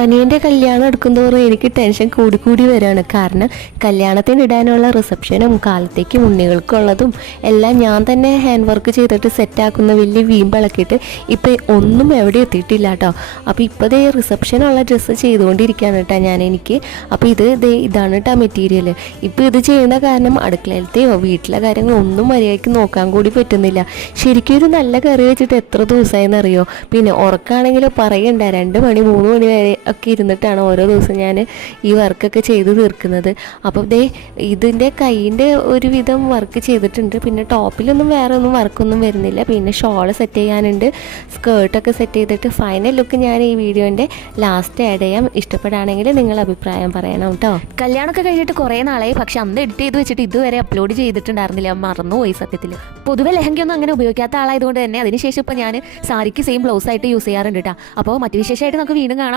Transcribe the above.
അനിയന്റെ കല്യാണം എടുക്കുന്തോറും എനിക്ക് ടെൻഷൻ കൂടി കൂടി വരികയാണ് കാരണം കല്യാണത്തിന് ഇടാനുള്ള റിസപ്ഷനും കാലത്തേക്ക് ഉണ്ണികൾക്കുള്ളതും എല്ലാം ഞാൻ തന്നെ ഹാൻഡ് വർക്ക് ചെയ്തിട്ട് സെറ്റാക്കുന്ന വലിയ വീമ്പിളക്കിയിട്ട് ഇപ്പം ഒന്നും എവിടെ എത്തിയിട്ടില്ല കേട്ടോ അപ്പോൾ ഇപ്പോൾ റിസപ്ഷനുള്ള ഡ്രസ്സ് ചെയ്തുകൊണ്ടിരിക്കുകയാണ് കേട്ടോ ഞാൻ എനിക്ക്. അപ്പോൾ ഇത് ദേ ഇതാണ് കേട്ടോ മെറ്റീരിയൽ ഇപ്പോൾ ഇത് ചെയ്യുന്ന കാരണം അടുക്കളയിലത്തെയോ വീട്ടിലെ കാര്യങ്ങളോ ഒന്നും മര്യാദയ്ക്ക് നോക്കാൻ കൂടി പറ്റുന്നില്ല. ശരിക്കും ഒരു നല്ല കറി വെച്ചിട്ട് എത്ര ദിവസമായെന്നറിയോ പിന്നെ ഉറക്കാണെങ്കിലും പറയണ്ട. രണ്ട് മണി മൂന്ന് മണി വരെ ഒക്കെ ഇരുന്നിട്ടാണ് ഓരോ ദിവസം ഞാൻ ഈ വർക്കൊക്കെ ചെയ്ത് തീർക്കുന്നത്. അപ്പോൾ ദേ ഇതിന്റെ കൈയിന്റെ ഒരുവിധം വർക്ക് ചെയ്തിട്ടുണ്ട്. പിന്നെ ടോപ്പിലൊന്നും വേറെ ഒന്നും വർക്കൊന്നും വരുന്നില്ല. പിന്നെ ഷോൾ സെറ്റ് ചെയ്യാനുണ്ട്. സ്കേർട്ടൊക്കെ സെറ്റ് ചെയ്തിട്ട് ഫൈനൽ ലുക്ക് ഞാൻ ഈ വീഡിയോന്റെ ലാസ്റ്റ് ആഡ് ചെയ്യാം. ഇഷ്ടപ്പെടുകയാണെങ്കിൽ നിങ്ങൾ അഭിപ്രായം പറയണം കേട്ടോ. കല്യാണമൊക്കെ കഴിഞ്ഞിട്ട് കുറേ നാളായി. പക്ഷെ അന്ന് എഡിറ്റ് ചെയ്ത് വെച്ചിട്ട് ഇതുവരെ അപ്ലോഡ് ചെയ്തിട്ടുണ്ടായിരുന്നില്ല. മറന്നുപോയി സത്യത്തിൽ. പൊതുവെ ലഹങ്കയൊന്നും അങ്ങനെ ഉപയോഗിക്കാത്ത ആളായതുകൊണ്ട് തന്നെ അതിനുശേഷം ഇപ്പോൾ ഞാൻ സാരിക്ക് സെയിം ബ്ലൗസ് ആയിട്ട് യൂസ് ചെയ്യാറുണ്ട് കേട്ടോ അപ്പോൾ മറ്റു വിശേഷമായിട്ട് നമുക്ക് വീണ്ടും കാണാം.